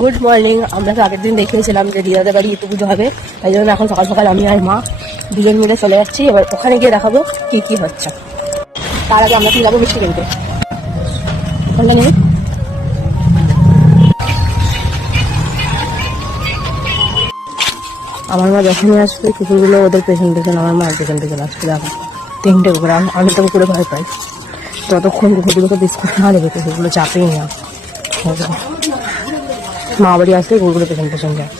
Good morning. আমরা তো আগের দিন দেখিয়েছিলাম যে দিদাদের বাড়ি ইতু পুজো হবে, তাই জন্য এখন সকাল সকাল আমি আর মা দুজন মিলে চলে যাচ্ছি। এবার ওখানে গিয়ে দেখাবো কি কি হচ্ছে। তার আগে আমরা কি যাবো মিষ্টি কিনতে। আমার মা যখনই আসবে কুকুরগুলো ওদের পেছন পেছন আমার মা পেছন পেছন আসবে। দেখো তিনটে কুকুর, আমি তো কুকুরে ভয় পাই। যতক্ষণ কুকুরগুলোকে বিস্কুট না দেবে কুকুরগুলো চাপেই না। মা বাড়ি আসলে কুকুরগুলো পেছন পেছন যায়।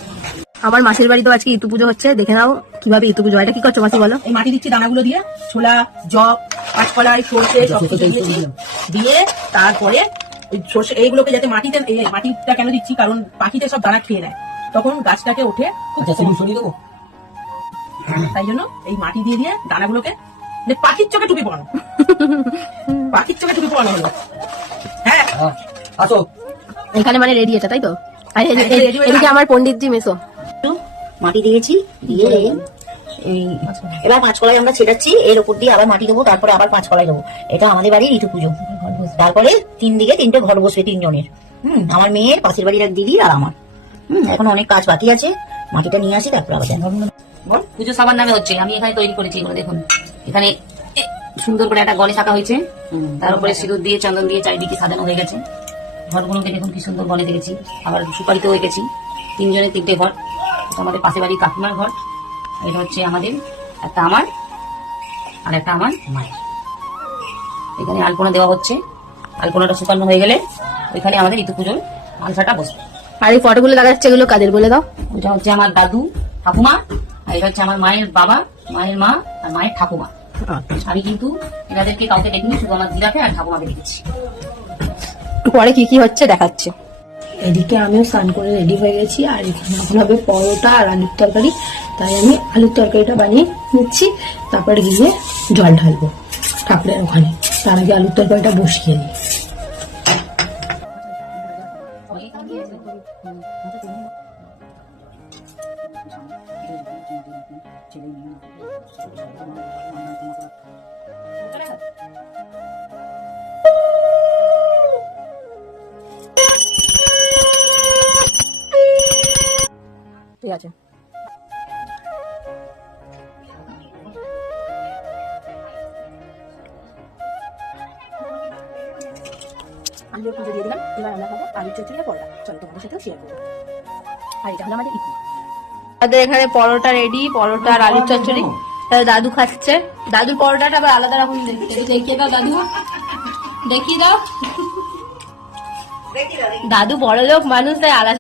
আমার মাসির বাড়িতেও আজকে ইতু পুজো হচ্ছে, দেখে নাও কিভাবে ইতু পুজো। এটা কি করছো মাসি বলো? এই মাটি দিচ্ছি দানাগুলো দিয়ে, ছোলা, জব, কাঁচকলাই, সর্ষে সব কিছু দিয়েছি। দিয়ে তারপরে সর্ষে এইগুলোকে যাতে মাটিতে, মাটিটা কেন দিচ্ছি কারণ পাখিতে সব দানা খেয়ে নেয়, তখন গাছটাকে ওঠে খুব। তাই জন্য এই মাটি দিয়ে দিয়ে দানাগুলোকে পাখির চোখে টুপি পড়ানো, পাখির চোখে টুপি পড়ানো হলো। হ্যাঁ আসো এখানে মানে রেডি এটা, তাই তো? আর এদিকে আমার পন্ডিতজি মেসো মাটি দিয়েছি, দিয়ে এবার 5 কলাই আমরা ছেটাচ্ছি, এর উপর দিয়ে আবার মাটি দেবো, তারপরে আবার 5 কলাই দেবো। এটা আমাদের বাড়ির ঋতু পুজো। তারপরে 3 দিকে 3টে ঘর বসবে 3 জনের। আমার মেয়ের, পাশের বাড়ির এক দিদি আর আমার। এখন অনেক কাজ বাকি আছে, মাটিটা নিয়ে আসি তারপর আবার পুজো সবার নামে হচ্ছে। আমি এখানে তৈরি করেছি এগুলো দেখুন। এখানে সুন্দর করে একটা গণেশ আঁকা হয়েছে, তার উপরে সিঁদুর দিয়ে চন্দন দিয়ে চারিদিকে সাজানো হয়ে গেছে। ঘরগুলোকে দেখুন কি সুন্দর গণেশ দেখেছি, আবার সুপারিতেও এঁকেছি। 3 জনের 3টে ঘর। আমাদের পাশে বাড়ির কাকিমার ঘর, এটা হচ্ছে আমাদের, একটা আমার আর একটা আমার মায়ের। এখানে আলপনা দেওয়া হচ্ছে, আলপনাটা সুপান্ন হয়ে গেলে ওইখানে আমাদের ঋতু পুজোর আলসাটা বসবে। আর এই ফটোগুলো দেখা যাচ্ছে, এগুলো কাদের বলে দাও? ওটা হচ্ছে আমার দাদু ঠাকুমা, আর এটা হচ্ছে আমার মায়ের বাবা, মায়ের মা আর মায়ের ঠাকুমা। আমি কিন্তু এনাদেরকে কাউকে দেখিনি, শুধু আমার দিদাকে আর ঠাকুমাকে দেখেছি। পরে কি কি হচ্ছে দেখাচ্ছে। এদিকে আমিও স্নান করে রেডি হয়ে গেছি, আর এখানে এখন হবে পরোটা আর আলুর তরকারি। তাই আমি আলুর তরকারিটা বানিয়ে নিচ্ছি, তারপরে গিয়ে জল ঢালবো ঠাকুরের ওখানে। তার আগে আলুর তরকারিটা বসিয়ে নিই। ঠিক আছে। আলুর পুজো দিয়ে দিলাম, এবার আমরা খাবো আলুর চচ্চড়ি আর পরোটা। চলো তোমাদের সাথেও শেয়ার করবো। আর এটা হলো আমাদের ইতি। আমাদের এখানে পরোটা রেডি, পরোটা আর আলুর চচ্চড়ি। দাদু খাচ্ছে। দাদুর পরোটাটা আবার আলাদা রকম দেখিয়ে দাও দাদু, দেখিয়ে দাও। দাদু বড় লোক মানুষ, তাই আলাদা